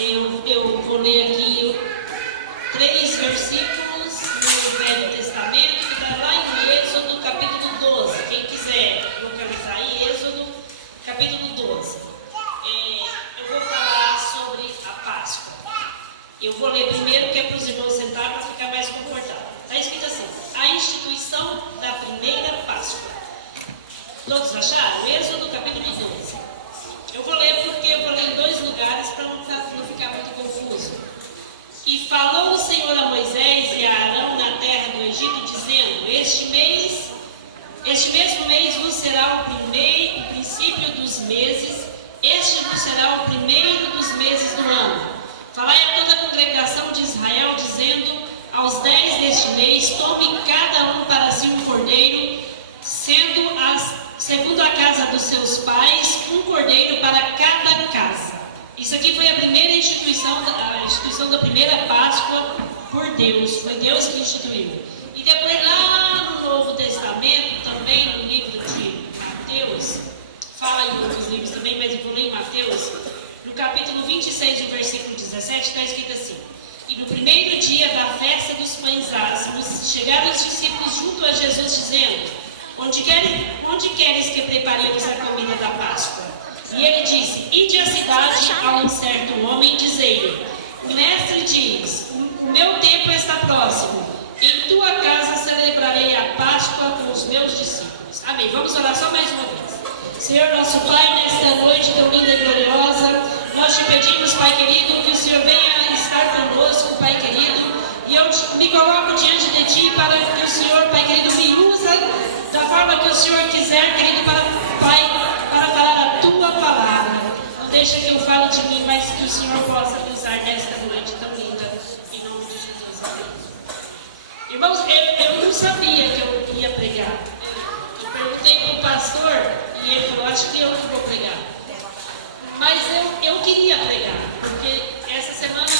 Eu vou ler aqui 3 versículos no Velho Testamento, que está lá em Êxodo, capítulo 12. Quem quiser localizar aí, Êxodo, capítulo 12. Eu vou falar sobre a Páscoa. Eu vou ler primeiro, que é para os irmãos sentar para ficar mais confortável. Está escrito assim: a instituição da primeira Páscoa. Todos acharam? Êxodo, capítulo 12. Eu vou ler porque eu vou ler em 2 lugares para não ficar muito confuso. E falou o Senhor a Moisés e a Arão na terra do Egito, dizendo: este mesmo mês vos será o princípio dos meses, este vos será o primeiro dos meses do ano. Falai a toda a congregação de Israel, dizendo: aos 10 deste mês, tome cada um para si um cordeiro, segundo a casa dos seus pais, um cordeiro para cada casa. Isso aqui foi a primeira instituição da primeira Páscoa por Deus. Foi Deus que instituiu. E depois lá no Novo Testamento, também no livro de Mateus, fala em outros livros também, mas eu vou ler em Mateus, no capítulo 26, no versículo 17, está escrito assim: e no primeiro dia da festa dos pães ázimos, chegaram os discípulos junto a Jesus, dizendo: onde queres que preparemos a comida da Páscoa? E ele disse: ide à cidade a um certo homem, dizei-lhe: o mestre diz, o meu tempo está próximo, em tua casa celebrarei a Páscoa com os meus discípulos. Amém. Vamos orar só mais uma vez. Senhor nosso Pai, nesta noite tão linda e gloriosa, nós te pedimos, Pai querido, que o Senhor venha estar conosco, Pai querido, e eu me coloco diante de Ti para que o Senhor, Pai querido, me usa da forma que o Senhor quiser, querido, para falar a Tua palavra. Não deixa que eu fale de mim, mas que o Senhor possa me usar nesta noite tão linda, em nome de Jesus. Amém. Irmãos, eu não sabia que eu ia pregar. Eu perguntei para o pastor e ele falou: acho que eu não vou pregar. Mas eu queria pregar, porque essa semana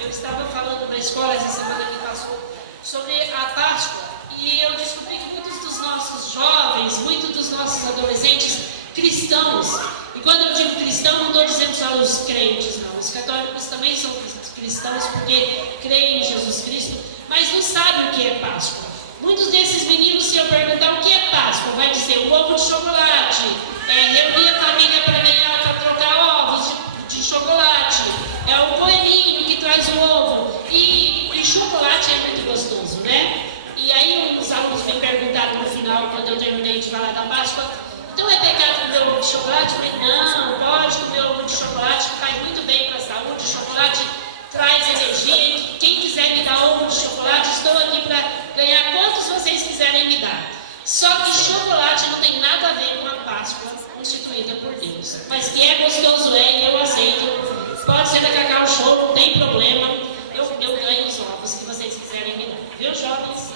eu estava falando na escola, essa semana que passou, sobre a Páscoa, e eu descobri que muitos dos nossos jovens, muitos dos nossos adolescentes cristãos, e quando eu digo cristão, não estou dizendo só os crentes, não, os católicos também são cristãos porque creem em Jesus Cristo, mas não sabem o que é Páscoa. Muitos desses meninos, se eu perguntar o que é Páscoa, vai dizer o ovo de chocolate, reunir a família para trocar ovos de chocolate, é o coelhinho que traz o ovo, e chocolate é muito gostoso, né? E aí uns alunos me perguntaram no final, quando eu terminei de falar da Páscoa: então é pecado comer ovo de chocolate? Eu falei: não, pode comer ovo de chocolate, que faz muito bem para a saúde, o chocolate traz energia, e quem quiser me dar ovo de chocolate, estou aqui para ganhar quantos vocês quiserem me dar. Só que chocolate não tem nada a ver com a Páscoa instituída por Deus. Mas que é gostoso e eu aceito. Pode ser da Cacau Show, não tem problema. Eu ganho os ovos que vocês quiserem me dar. Viu, jovens?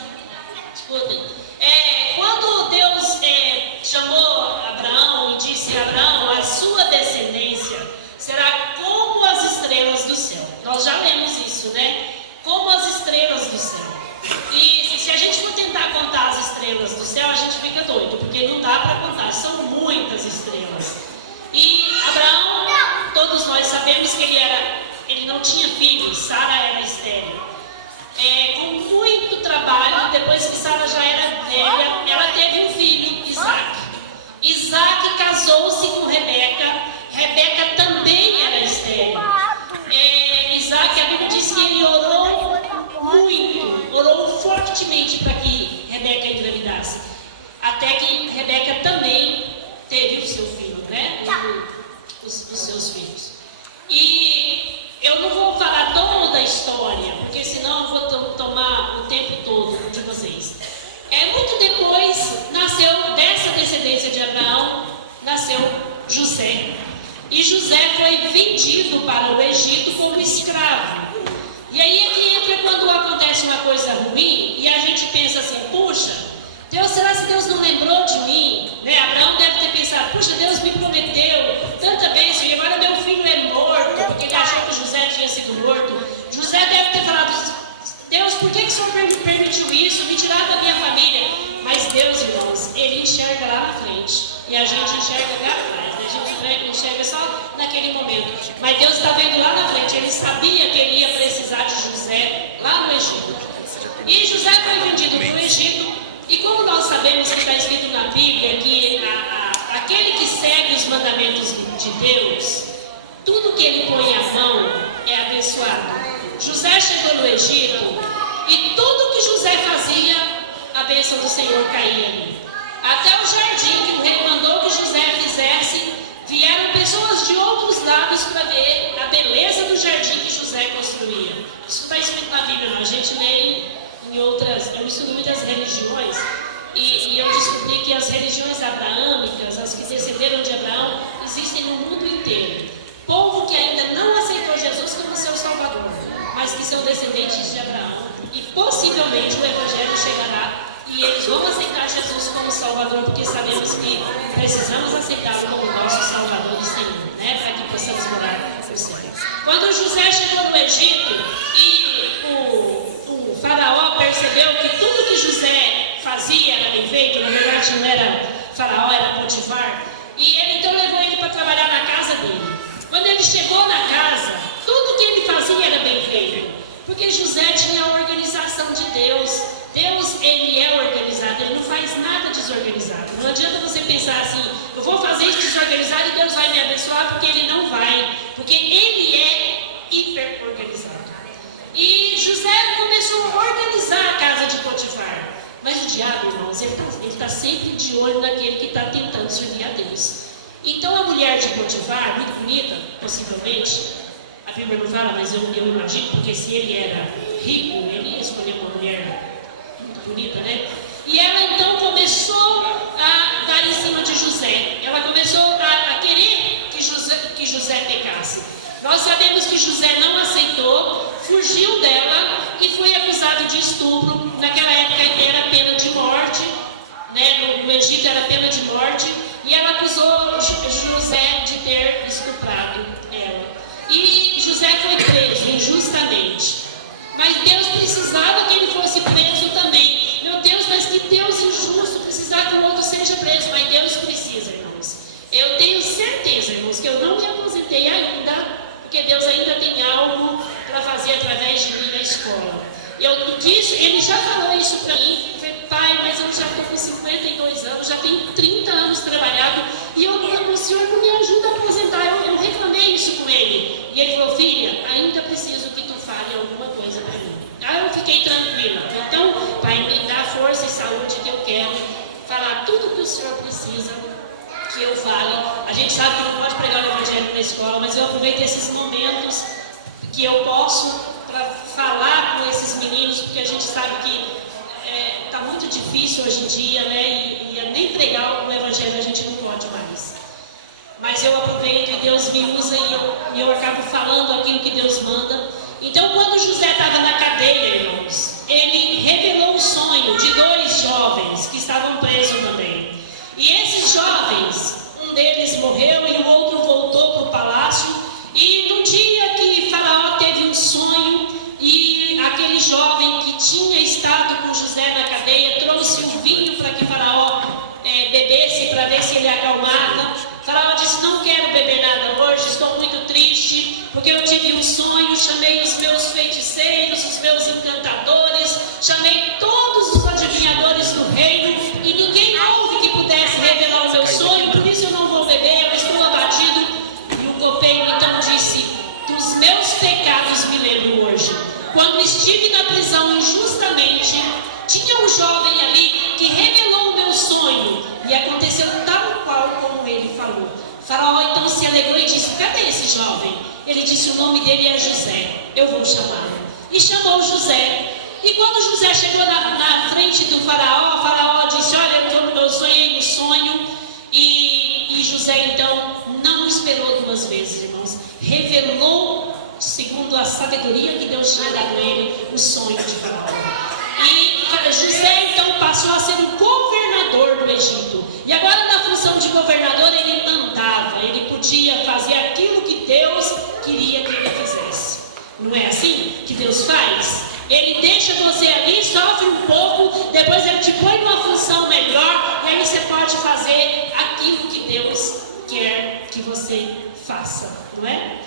Escutem. Quando Deus chamou Abraão e disse a Abraão: a sua descendência será como as estrelas do céu. Nós já lemos isso, né? Como as estrelas do céu. E se a gente for tentar contar as estrelas do céu, a gente fica doido, porque não dá para contar, são muitas estrelas. E Abraão, todos nós sabemos que ele não tinha filhos, Sara era estéril. Com muito trabalho, depois que Sara já era velha, ela teve um filho, Isaac. Isaac casou-se com Rebeca. Rebeca também era estéril. Isaac, a Bíblia diz que ele orou muito, orou fortemente para que Rebeca engravidasse. Até que Rebeca também teve o seu filho, né? Os seus filhos. E eu não vou falar toda a história, porque senão eu vou tomar o tempo todo de vocês. Muito depois, nasceu dessa descendência de Abraão, nasceu José. E José foi vendido para o Egito como escravo. E aí é que entra quando acontece uma coisa ruim e a gente pensa assim: puxa, será que Deus não lembrou de mim? Né? Abraão deve ter pensado: puxa, Deus me prometeu tanta bênção e agora meu filho é morto, porque ele achou que José tinha sido morto. José deve ter falado: Deus, por que o Senhor permitiu isso? Me tirar da minha família. Mas Deus, irmãos, Ele enxerga lá na frente e a gente enxerga lá atrás. A gente enxerga só naquele momento. Mas Deus está vendo lá na frente. Ele Bíblia que aquele que segue os mandamentos de Deus, tudo que ele põe a mão é abençoado. José chegou no Egito e tudo que José fazia, a bênção do Senhor caía ali. Até o jardim que o rei mandou que José fizesse, vieram pessoas de outros lados para ver a beleza do jardim que José construía. Isso não está escrito na Bíblia, não. A gente lê em outras, eu estudo muitas religiões e eu descobri que as religiões abraâmicas, as que descenderam de Abraão, existem no mundo inteiro. Povo que ainda não aceitou Jesus como seu Salvador, mas que são descendentes de Abraão, e possivelmente o Evangelho chegará e eles vão aceitar Jesus como Salvador, porque sabemos que precisamos aceitá-lo como nosso Salvador e Senhor, né? Para que possamos morar no céu. Quando José chegou no Egito e o faraó percebeu que tudo que José fazia era bem feito, na verdade não era faraó, era Potifar, e ele então levou ele para trabalhar na casa dele. Quando ele chegou na casa, tudo que ele fazia era bem feito, porque José tinha a organização de Deus. Deus, ele é organizado, ele não faz nada desorganizado. Não adianta você pensar assim, eu vou fazer isso desorganizado e Deus vai me abençoar, porque ele não vai, porque ele é hiper organizado. E José começou a organizar a casa de Potifar. Mas o diabo, irmãos, ele está sempre de olho naquele que está tentando servir a Deus. Então a mulher de Potifar, muito bonita, possivelmente, a Bíblia não fala, mas eu imagino, porque se ele era rico, ele ia escolher uma mulher muito bonita, né? E ela então começou a dar em cima de José. Ela começou a querer que José pecasse. Nós sabemos que José não aceitou, fugiu dela e foi acusado de estupro. Naquela época era pena de morte, né? No Egito era pena de morte. E ela acusou José de ter estuprado ela. E José foi preso injustamente. Mas Deus precisava que ele fosse preso também. Meu Deus, mas que Deus injusto precisar que o outro seja preso. Mas Deus precisa, irmãos. Eu tenho certeza, irmãos, que eu não me aposentei ainda, porque Deus ainda tem algo para fazer através de mim na escola. Ele já falou isso para mim. Eu falei, pai, mas eu já estou com 52 anos, já tenho 30 anos trabalhado e o senhor não me ajuda a aposentar. Eu reclamei isso com ele. E ele falou, filha, ainda preciso que tu fale alguma coisa para mim. Aí eu fiquei tranquila. Então, pai, me dá força e saúde que eu quero falar tudo que o senhor precisa que eu fale. A gente sabe que não pode pregar o evangelho na escola, mas eu aproveito esses momentos que eu posso para falar com esses meninos, porque a gente sabe que está muito difícil hoje em dia, né? E nem pregar o evangelho a gente não pode mais. Mas eu aproveito e Deus me usa e eu acabo falando aquilo que Deus manda. Então, quando José estava na cadeia, irmãos, ele revelou o sonho de 2 jovens que estavam presos também. E esses jovens, um deles morreu e o outro voltou para o palácio. E no dia que Faraó teve um sonho e aquele jovem que tinha estado com José na cadeia trouxe um vinho para que Faraó bebesse, para ver se ele acalmava. Faraó disse, não quero beber nada hoje, estou muito triste, porque eu tive um sonho, chamei os meus feiticeiros, os meus encantadores, chamei todos os adivinhadores do reino, e ninguém houve que pudesse revelar o meu sonho, por isso eu não vou beber, eu estou abatido. E o copeiro então disse, dos meus pecados me lembro hoje. Quando estive na prisão injustamente, tinha um jovem ali que revelou o meu sonho, e aconteceu tal qual como ele falou. Faraó então se alegrou e disse, cadê esse jovem? Ele disse, o nome dele é José, eu vou chamá-lo. E chamou José. E quando José chegou na frente do faraó, Faraó disse, olha, eu sonhei no sonho. E José então não esperou 2 vezes, irmãos. Revelou, segundo a sabedoria que Deus tinha dado a ele, o sonho de Faraó. E José então passou a ser o governador do Egito. E agora na função de governador ele mandava, ele podia fazer aquilo que Deus queria que ele fizesse. Não é assim que Deus faz? Ele deixa você ali, sofre um pouco, depois ele te põe numa função melhor, e aí você pode fazer aquilo que Deus quer que você faça, não é?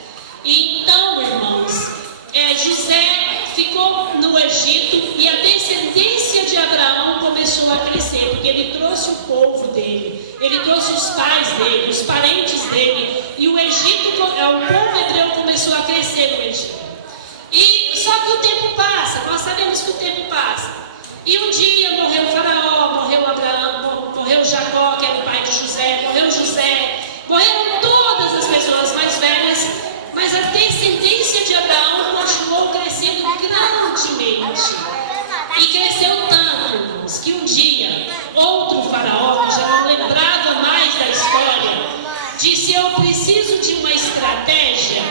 Então, irmãos, José ficou no Egito e a descendência de Abraão começou a crescer, porque ele ele trouxe o povo dele, ele trouxe os pais dele, os parentes dele, e o povo hebreu começou a crescer no Egito. E só que o tempo passa, nós sabemos que o tempo passa. E um dia morreu Faraó, morreu Abraão, morreu Jacó, que era o pai de José, morreram todas as pessoas mais velhas, mas a descendência de Abraão continuou crescendo grandemente. E cresceu tanto, irmãos, que um dia outro Faraó, que já não lembrava mais da história, disse: eu preciso de uma estratégia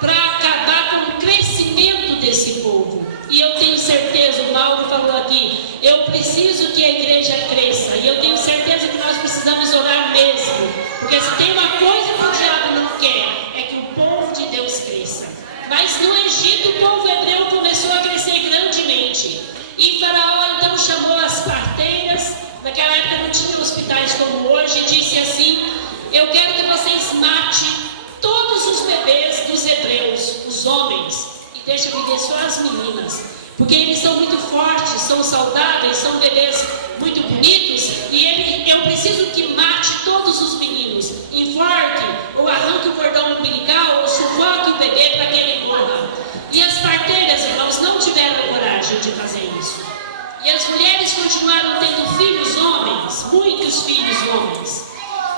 para acabar com o crescimento desse povo. E eu tenho certeza, o Mauro falou aqui, eu preciso que a igreja cresça. E eu tenho certeza que nós precisamos orar mesmo. Porque se tem uma coisa que o diabo não quer, é que o povo de Deus cresça. Mas no Egito o povo hebreu começou a crescer grandemente. E Faraó então chamou as parteiras, naquela época não tinha hospitais como hoje, e disse assim: eu quero que vocês matem todos os bebês dos hebreus, os homens, e deixa viver só as meninas, porque eles são muito fortes, são saudáveis, são bebês muito bonitos, e eu preciso que mate todos os meninos, enforque, ou arranque o cordão umbilical, ou sufoque o bebê para que ele morra. E as parteiras, irmãos, não tiveram coragem de fazer isso. E as mulheres continuaram tendo filhos homens, muitos filhos homens.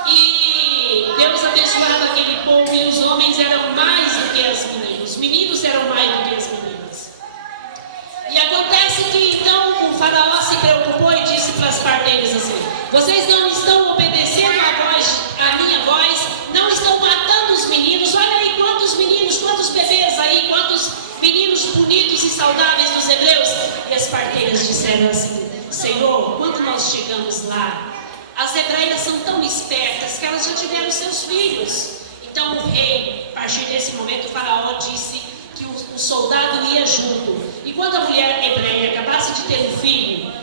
E Deus abençoava aquele povo, e os homens eram mais do que as meninas, os meninos eram mais do que as meninas. E acontece que então o Faraó se preocupou e disse para as parteiras assim: vocês não estão obedecendo a minha voz, não estão matando os meninos. Olha aí quantos meninos, quantos bebês aí, quantos meninos bonitos e saudáveis dos hebreus. E as parteiras disseram assim: Senhor, quando nós chegamos lá, as hebreias são tão espertas que elas já tiveram seus filhos. Então o rei, a partir desse momento, o Faraó disse que o soldado ia junto. E quando a mulher hebreia acabasse de ter um filho,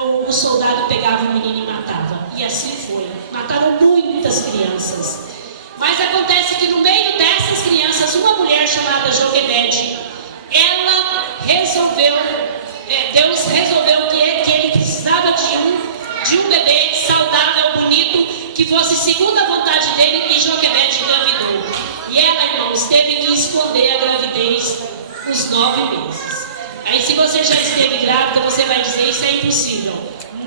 o soldado pegava o menino e matava. E assim foi. Mataram muitas crianças. Mas acontece que no meio dessas crianças, uma mulher chamada Joquebede, ela resolveu, Deus resolveu que ele precisava de um bebê saudável, bonito, que fosse segundo a vontade dele, e Joquebede engravidou. E ela, irmãos, teve que esconder a gravidez os 9 meses. Aí se você já esteve grávida, você vai dizer: isso é impossível.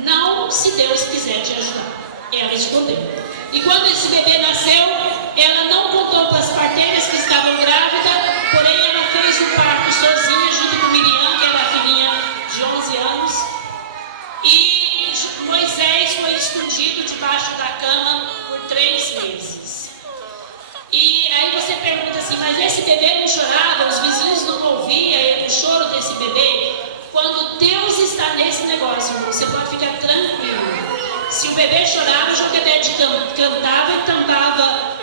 Não, se Deus quiser te ajudar. Ela escondeu. E quando esse bebê nasceu, ela não contou para as parteiras que estavam grávidas, porém ela fez o parto sozinha, junto com Miriam, que era a filhinha de 11 anos. E Moisés foi escondido debaixo da cama por 3 meses. E aí você pergunta assim: mas esse bebê não chorava? Os vizinhos não ouviam o choro desse bebê? Quando Deus está nesse negócio, irmão, você pode ficar tranquilo. Se o bebê chorava, Joquebede cantava e tampava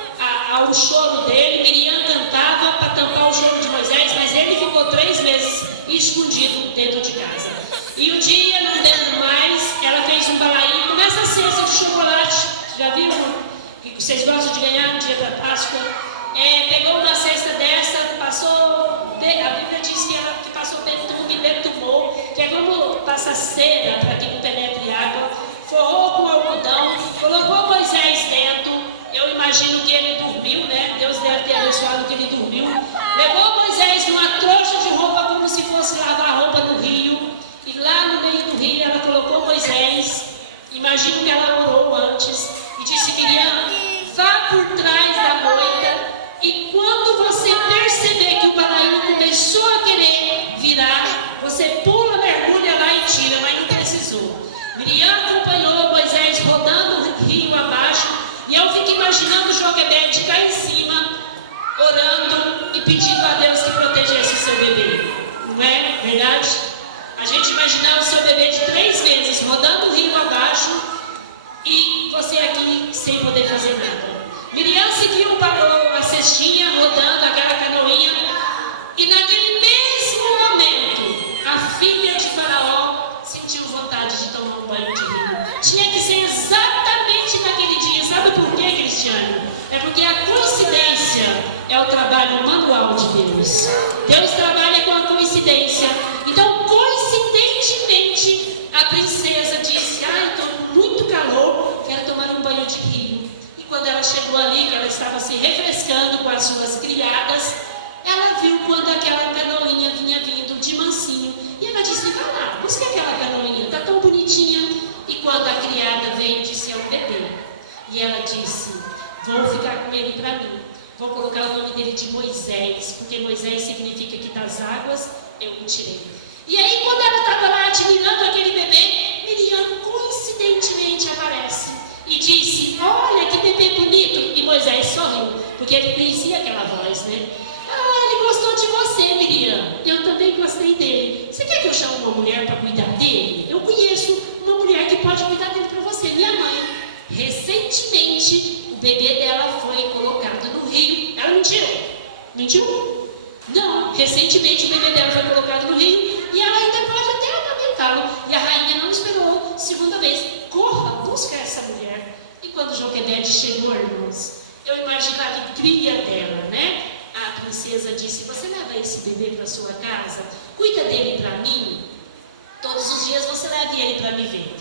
o choro dele. Miriam cantava para tampar o choro de Moisés, mas ele ficou 3 meses escondido dentro de casa. E um dia, não dando mais, ela fez um balainho nessa cesta de chocolate. Já viram? Vocês gostam de ganhar no dia da Páscoa? Pegou uma cesta dessa, passou, a Bíblia diz que passou betumou, que é como passa cera para que não penetre água, forrou com algodão, colocou Moisés dentro. Eu imagino que ele dormiu, né? Deus deve ter abençoado que ele dormiu. Levou Moisés numa trouxa de roupa, como se fosse lavar roupa no rio, e lá no meio do rio ela colocou Moisés. Imagino que ela orou antes e disse: Miriam, vá por trás da moita, e quando você perceber que o balaíno começou a querer virar, você pula, mergulha lá e tira, mas não precisou. Miriam acompanhou Moisés rodando o rio abaixo, e eu fico imaginando Joquebede cá em cima, orando e pedindo a Deus que protegesse o seu bebê. Não é verdade? A gente imaginar o seu bebê de 3 meses rodando o rio abaixo e você aqui sem poder fazer nada. Miriam seguiu para a cestinha, rodando aquela canoinha, e naquele mesmo momento, a filha de Faraó sentiu vontade de tomar um banho de rio. Tinha que ser exatamente naquele dia. Sabe por quê, Cristiano? É porque a coincidência é o trabalho manual de Deus. Deus trabalha com a coincidência. Então, coincidentemente, a princesa disse: estou muito quando ela chegou ali, que ela estava se refrescando com as suas criadas, ela viu quando aquela canoinha vinha vindo de mansinho. E ela disse, vai lá, busca aquela canoinha, está tão bonitinha. E quando a criada veio, disse, é um bebê. E ela disse, vou ficar com ele para mim. Vou colocar o nome dele de Moisés, porque Moisés significa que das águas eu o tirei. E aí, quando ela estava lá admirando aquele bebê, Miriam coincidentemente aparece e disse, olha que bebê bonito. E Moisés sorriu, porque ele conhecia aquela voz, né? Ah, ele gostou de você, Miriam. Eu também gostei dele. Você quer que eu chame uma mulher para cuidar dele? Eu conheço uma mulher que pode cuidar dele para você, minha mãe. Recentemente, o bebê dela foi colocado no rio. Ela mentiu? Mentiu? Não. Recentemente, o bebê dela foi colocado no rio e ela ainda pode até amamentá-lo. E a rainha não esperou segunda vez. Corra, busca essa mulher. E quando Joquebede chegou, irmãos, eu imagino a alegria dela, né? A princesa disse, você leva esse bebê para sua casa? Cuida dele para mim? Todos os dias você leva ele para me ver.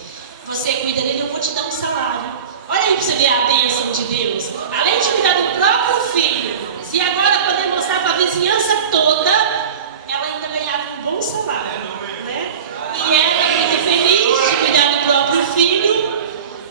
Você cuida dele, eu vou te dar um salário. Olha aí para você ver a bênção de Deus. Além de cuidar do próprio filho, se agora poder mostrar para a vizinhança toda, ela ainda ganhava um bom salário, né? E ela muito feliz de cuidar do próprio filho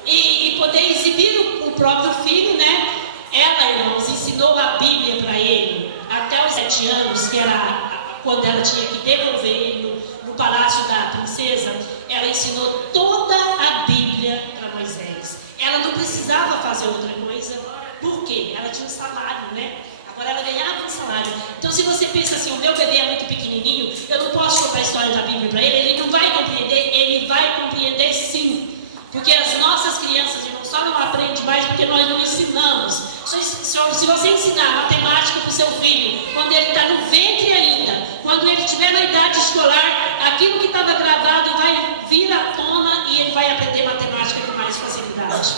e poder exibir o próprio filho, né? Ela, irmãos, ensinou a Bíblia para ele até os 7 anos, que era quando ela tinha que devolver ele no palácio da princesa. Ela ensinou toda a Bíblia para Moisés. Ela não precisava fazer outra coisa, por quê? Ela tinha um salário, né? Agora ela ganhava um salário. Então, se você pensa assim, o meu bebê é muito pequenininho, eu não posso contar a história da Bíblia para ele não vai compreender, ele vai compreender sim. Porque as nossas crianças, irmãos, só não aprendem mais porque nós não ensinamos. Se você ensinar matemática para o seu filho, quando ele está no ventre ainda, quando ele estiver na idade escolar, aquilo que estava gravado vai vir à tona e ele vai aprender matemática com mais facilidade.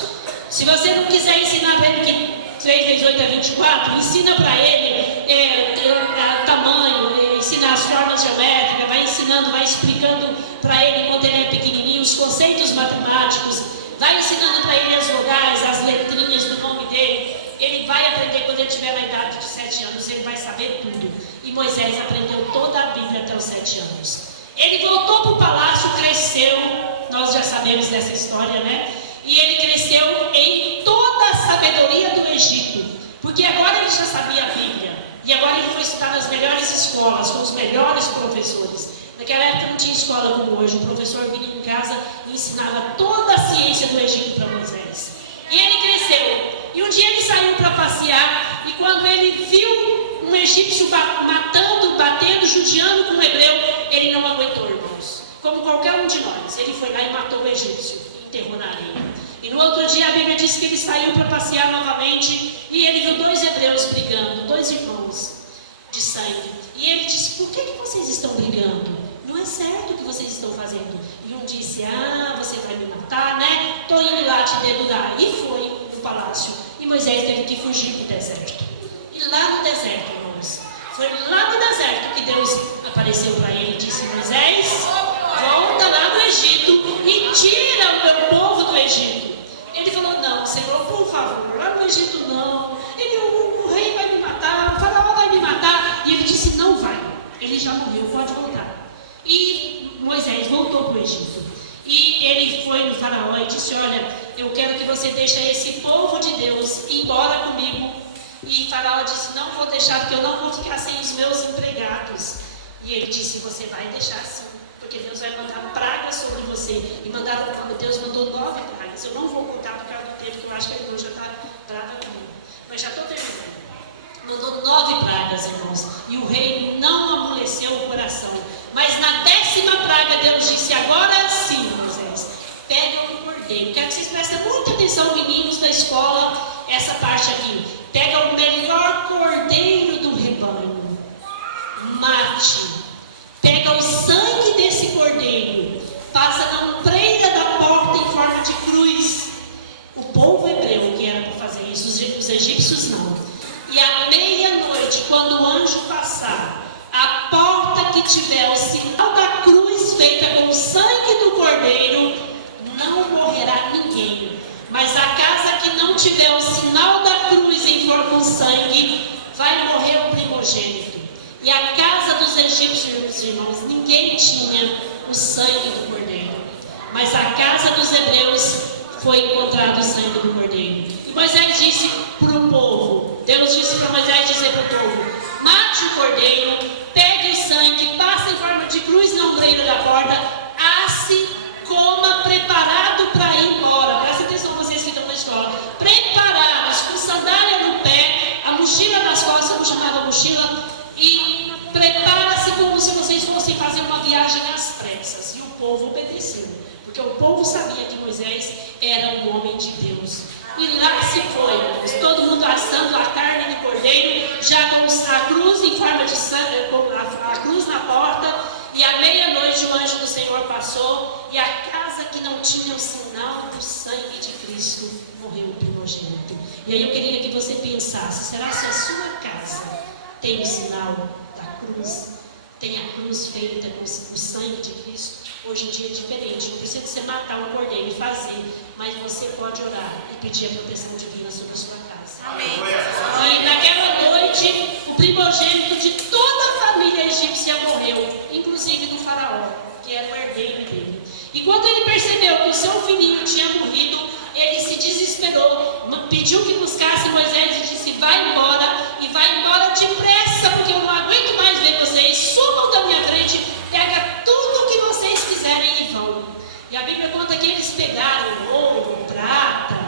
Se você não quiser ensinar para ele que 3 vezes 8 é 24, ensina para ele tamanho, ensina as formas geométricas, vai ensinando, vai explicando para ele quando ele é pequenininho os conceitos matemáticos, vai ensinando para ele as vogais, as letrinhas do nome dele. Ele vai aprender quando ele tiver na idade de 7 anos, ele vai saber tudo. E Moisés aprendeu toda a Bíblia até os 7 anos. Ele voltou para o palácio, cresceu, nós já sabemos dessa história, né? E ele cresceu em toda a sabedoria do Egito, porque agora ele já sabia a Bíblia. E agora ele foi estudar nas melhores escolas, com os melhores professores. Naquela época não tinha escola como hoje, o professor vinha em casa e ensinava toda a ciência do Egito para Moisés. E ele cresceu. E um dia ele saiu para passear, e quando ele viu um egípcio matando, batendo, judiando com um hebreu, ele não aguentou, irmãos. Como qualquer um de nós, ele foi lá e matou o egípcio, enterrou na areia. E no outro dia a Bíblia diz que ele saiu para passear novamente, e ele viu 2 hebreus brigando, 2 irmãos de sangue. E ele disse, por que vocês estão brigando? Não é certo o que vocês estão fazendo. E um disse, você vai me matar, né? Estou indo lá te dedurar. E foi no palácio. E Moisés teve que fugir para o deserto. E lá no deserto, irmãos, foi lá no deserto que Deus apareceu para ele e disse, Moisés, volta lá no Egito e tira o meu povo do Egito. Ele falou, não, Senhor, por favor, lá no Egito não. O rei vai me matar, o faraó vai me matar. E ele disse, não vai. Ele já morreu, pode voltar. E Moisés voltou para o Egito. E ele foi no faraó e disse, olha, eu quero que você deixe esse povo de Deus ir embora comigo. E faraó disse, não vou deixar, porque eu não vou ficar sem os meus empregados. E ele disse, você vai deixar sim, porque Deus vai mandar pragas sobre você. E Deus mandou 9 pragas. Eu não vou contar por causa do tempo, que eu acho que a irmã já está brava comigo. Mas já estou terminando. Mandou 9 pragas, irmãos. E o rei não amoleceu o coração. Mas na 10ª praga, Deus disse, agora sim, Moisés, pega um cordeiro. Quero que vocês prestem muita atenção, meninos da escola, essa parte aqui. Pega o melhor cordeiro do rebanho. Mate. Pega o sangue desse cordeiro. Passa na ombreira da porta em forma de cruz. O povo hebreu que era para fazer isso, os egípcios não. E à meia-noite, quando o anjo passar, a porta que tiver o sinal da cruz feita com o sangue do cordeiro, não morrerá ninguém. Mas a casa que não tiver o sinal da cruz em forma com sangue, vai morrer o primogênito. E a casa dos egípcios, irmãos, ninguém tinha o sangue do cordeiro. Mas a casa dos hebreus foi encontrado o sangue do cordeiro. E Moisés disse para o povo, Deus disse para Moisés dizer para o povo: mate o cordeiro, pegue o sangue, passe em forma de cruz na ombreira da porta, asse, coma, preparado para ir embora. Presta atenção vocês que estão na escola. Preparados, com sandália no pé, a mochila nas costas, como chamava a mochila, e prepara-se como se vocês fossem fazer uma viagem às pressas. E o povo obedeceu, porque o povo sabia que Moisés era um homem de Deus. E lá se foi, todo mundo assando a carne do cordeiro, já com a cruz em forma de sangue, com a cruz na porta. E à meia-noite o anjo do Senhor passou, e a casa que não tinha o sinal do sangue de Cristo morreu o primogênito. E aí eu queria que você pensasse: será se a sua casa tem o sinal da cruz? Tem a cruz feita com o sangue de Cristo? Hoje em dia é diferente, não precisa você matar um cordeiro e fazer, mas você pode orar e pedir a proteção divina sobre a sua casa. Amém. E naquela noite, o primogênito de toda a família egípcia morreu, inclusive do faraó, que era o herdeiro dele. E quando ele percebeu que o seu filhinho tinha morrido, ele se desesperou, pediu que buscasse Moisés e disse: vai embora, e vai embora depressa, porque eu não aguento mais ver vocês, subam da minha frente, pega tudo que vocês quiserem e vão. E a Bíblia conta que eles pegaram ouro, prata,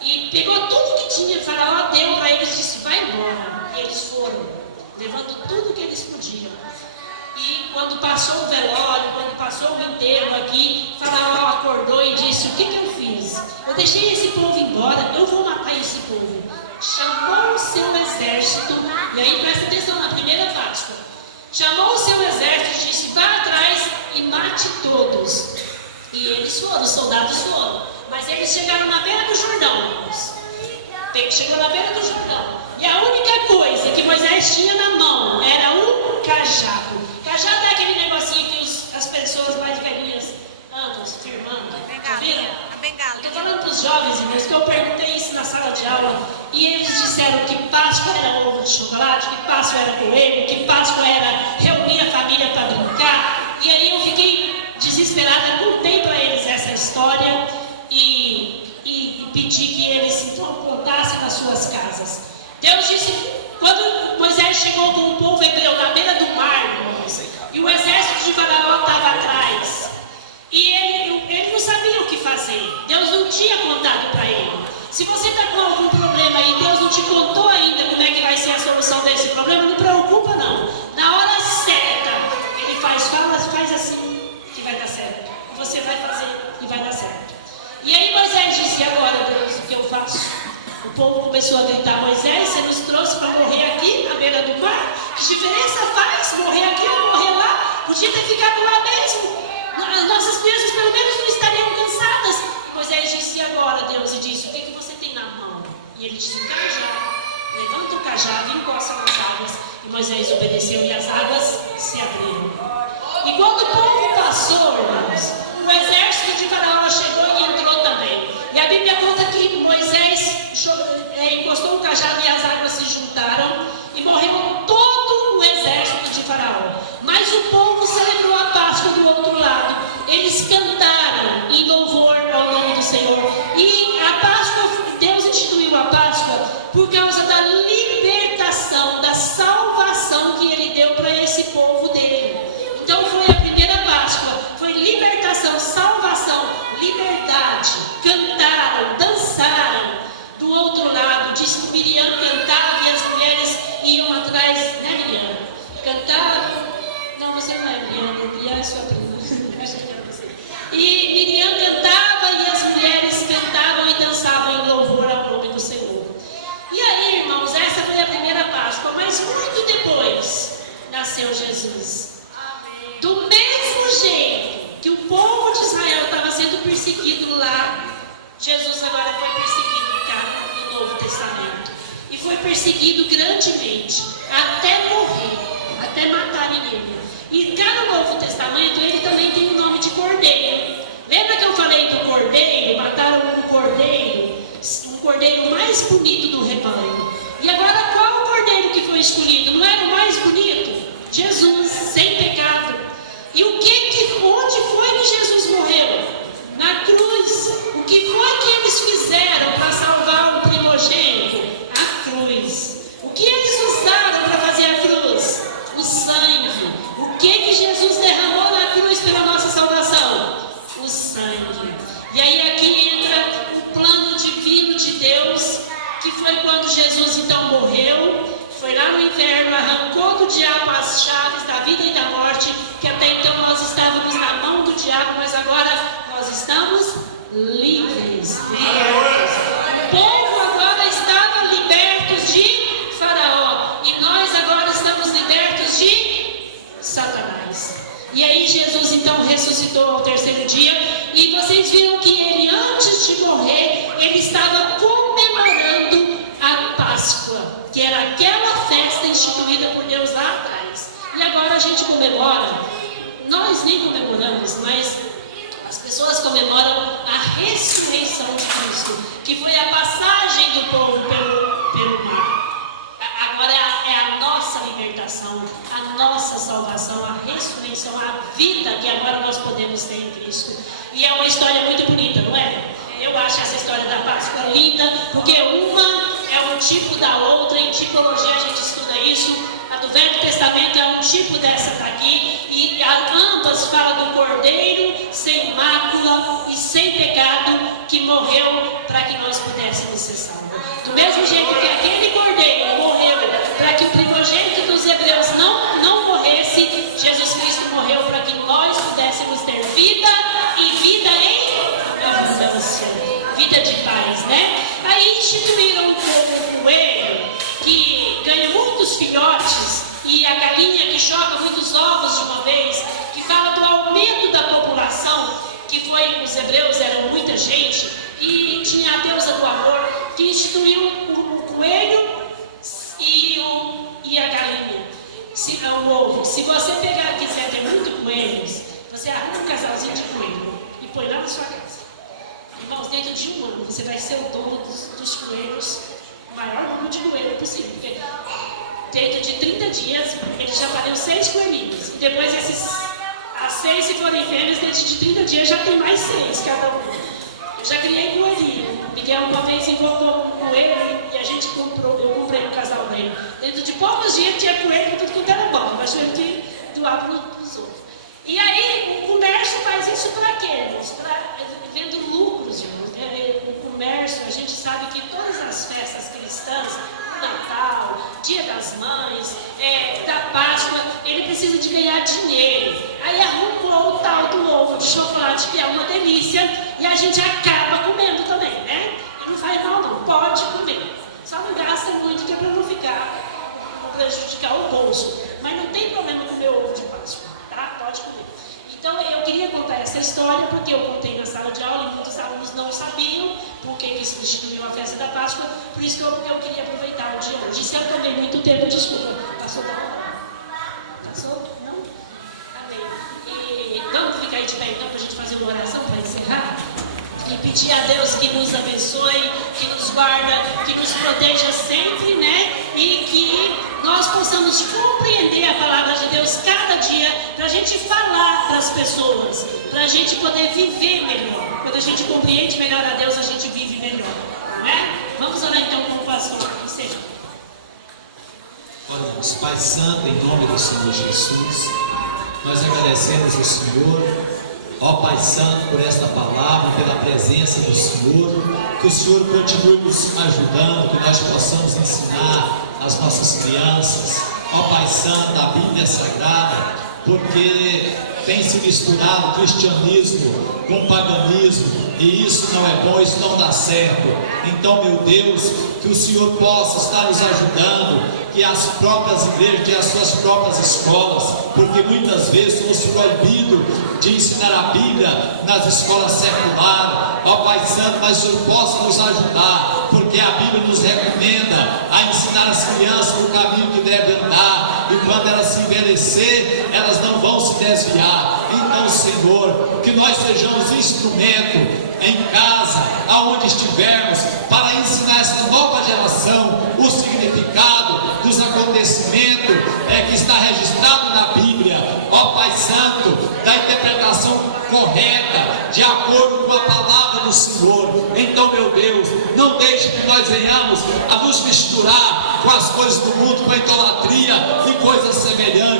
e pegou tudo que tinha. O faraó deu para eles e disse: vai embora. E eles foram, levando tudo que eles podiam. E quando passou o velório, quando passou o enterro aqui, o faraó acordou e disse: o que eu fiz? Eu deixei esse povo embora, eu vou matar esse povo. Chamou o seu exército, e aí presta atenção na primeira Páscoa. Chamou o seu exército e disse: vá atrás e mate todos. E eles foram, os soldados foram. Mas eles chegaram na beira do Jordão, irmãos. Chegou na beira do Jordão. E a única coisa que Moisés tinha na mão era um cajado. Cajado é aquele negocinho que as pessoas mais velhinhas andam se firmando. Já viram? Estou falando para os jovens, irmãos, que eu perguntei isso na sala de aula. E eles disseram que Páscoa era ovo de chocolate, que Páscoa era coelho, que Páscoa era reunir a família para brincar. E aí eu fiquei desesperada, contei para eles essa história e pedi que eles então contassem nas suas casas. Deus disse, quando Moisés chegou com o povo hebreu na beira do mar, irmãos, e o exército de Faraó estava atrás, e ele não sabia o que fazer. Deus não tinha contado para ele. Se você está com algum problema e Deus não te contou ainda como é que vai ser a solução desse problema, não preocupa não. Na hora certa, ele faz assim que vai dar certo. Você vai fazer e vai dar certo. E aí Moisés disse: agora, Deus, o que eu faço? O povo começou a gritar: Moisés, você nos trouxe para morrer aqui na beira do mar? Que diferença faz morrer aqui ou morrer lá? Podia ter ficado lá mesmo. As nossas crianças pelo menos não estariam cansadas. Moisés disse: agora, Deus, e disse: o que você tem na mão? E ele disse: o cajado. Levanta o cajado e encosta nas águas. E Moisés obedeceu e as águas se abriram. E quando o povo passou, irmãos, o exército de Faraó chegou e entrou também. E a Bíblia conta que Moisés encostou o cajado e as águas se juntaram e morreu todo o exército de Faraó. Mas o povo celebrou a Páscoa do outro lado. Eles cantaram em louvor ao nome do Senhor. E a Páscoa, Deus instituiu a Páscoa por causa da libertação, da salvação que Ele deu para esse povo dele. Então foi a primeira Páscoa, foi libertação, salvação, liberdade. Cantaram, dançaram. Do outro lado, disse que Miriam cantava e as mulheres iam atrás, né, Miriam? Cantavam. Não, você não é Miriam, Miriam é sua prima. E Miriam cantava e as mulheres cantavam e dançavam em louvor ao nome do Senhor. E aí, irmãos, essa foi a primeira Páscoa, mas muito depois nasceu Jesus. Do mesmo jeito que o povo de Israel estava sendo perseguido lá, Jesus agora foi perseguido cá no Novo Testamento. E foi perseguido grandemente, até morrer, até matarem ele. E cá no Novo Testamento ele também tem o nome de Cordeiro. Lembra que eu falei do Cordeiro? Mataram um Cordeiro mais bonito do rebanho. E agora, qual o cordeiro que foi escolhido? Não era o mais bonito? Jesus, sem pecado. E onde foi que Jesus morreu? Na cruz. O que foi que eles fizeram para salvar o primogênito? A cruz. O que eles usaram para fazer a cruz? O sangue. O que Jesus derramou na cruz pela nossa salvação? O sangue. E aí aqui entra o plano divino de Deus, que foi quando Jesus então morreu, foi lá no inferno, arrancou do diabo as chaves da vida e da morte, que até então nós estávamos na mão do diabo, mas agora nós estamos livres. O povo agora estava libertos de Faraó, e nós agora estamos libertos de Satanás. E aí Jesus então ressuscitou ao terceiro dia, e vocês viram que ele, antes de morrer, ele estava comemorando a Páscoa, que era aquela festa instituída por Deus lá atrás. E agora a gente comemora, nós nem comemoramos, mas as pessoas comemoram a ressurreição de Cristo, que foi a passagem do povo pelo mar. Agora é a nossa libertação, a nossa salvação, a ressurreição, a vida que agora nós podemos ter em Cristo. E é uma história muito bonita, não é? Eu acho essa história da Páscoa linda, porque uma é um tipo da outra, em tipologia a gente estuda isso. A do Velho Testamento é um tipo dessa daqui, e ambas falam do cordeiro sem mácula e sem pecado, que morreu para que nós pudéssemos ser salvos. Do mesmo jeito que aquele cordeiro morreu para que o primogênito dos hebreus não morresse, Jesus Cristo morreu para que nós pudéssemos ter vida, e vida em abundância, vida de paz, né? Aí instituíram um coelho que ganha muitos filhotes, e a galinha que choca muitos ovos de uma vez, que fala do aumento da população, que foi, os hebreus eram muita gente, e tinha a deusa do amor, que instituiu o coelho e a galinha, o ovo. Se você quiser ter muito coelhos, você arruma um casalzinho de coelho e põe lá na sua casa. Irmãos, dentro de um ano você vai ser o dono dos coelhos, o maior número de coelhos possível, porque dentro de 30 dias ele já pariu 6 coelhinhos, e depois as 6, se forem fêmeas, dentro de 30 dias já tem mais 6 cada um. Eu já criei coelhinho. Miguel uma vez invocou um coelho e eu comprei um casal dele. Dentro de poucos dias tinha coelho para tudo quanto era bom, mas eu tinha que doar para os outros. E aí o comércio faz isso para quê, irmãos? Vendo lucros, irmãos. O comércio, a gente sabe que todas as festas cristãs, Natal, Dia das Mães, da Páscoa, ele precisa de ganhar dinheiro. Aí arrumou o tal do ovo de chocolate, que é uma delícia, e a gente acaba comendo também, né? E não faz mal não, pode comer. Só não gasta muito, que é para não prejudicar o bolso. Mas não tem problema comer ovo de Páscoa, tá? Pode comer. Então eu queria contar essa história, porque eu contei na sala de aula e muitos alunos não sabiam por que se instituiu a festa da Páscoa, por isso que eu queria aproveitar o dia hoje. Se eu tomei muito tempo, desculpa. Passou da hora? Passou? Não? Amém. E vamos ficar aí de pé então para a gente fazer uma oração para encerrar? E pedir a Deus que nos abençoe, que nos guarda, que nos proteja sempre, né? E que nós possamos compreender a palavra de Deus cada dia, para a gente falar para as pessoas, para a gente poder viver melhor. Quando a gente compreende melhor a Deus, a gente vive melhor, não é? Vamos orar então com o pastor. Oramos. Pai Santo, em nome do Senhor Jesus, nós agradecemos ao Senhor, ó Pai Santo, por esta palavra, pela presença do Senhor, que o Senhor continue nos ajudando, que nós possamos ensinar as nossas crianças, ó Pai Santo, a Bíblia Sagrada, porque tem se misturado cristianismo com paganismo, e isso não é bom, isso não dá certo. Então, meu Deus, que o Senhor possa estar nos ajudando, que as próprias igrejas tenham as suas próprias escolas, porque muitas vezes somos proibidos de ensinar a Bíblia nas escolas seculares. Ó Pai Santo, mas o Senhor possa nos ajudar, porque a Bíblia nos recomenda a ensinar as crianças o caminho que devem andar, e quando elas se envelhecer, elas não vão se desviar. Então, Senhor, que nós sejamos instrumento em casa, aonde estivermos, para ensinar essa nova nós venhamos a nos misturar com as coisas do mundo, com a idolatria e coisas semelhantes.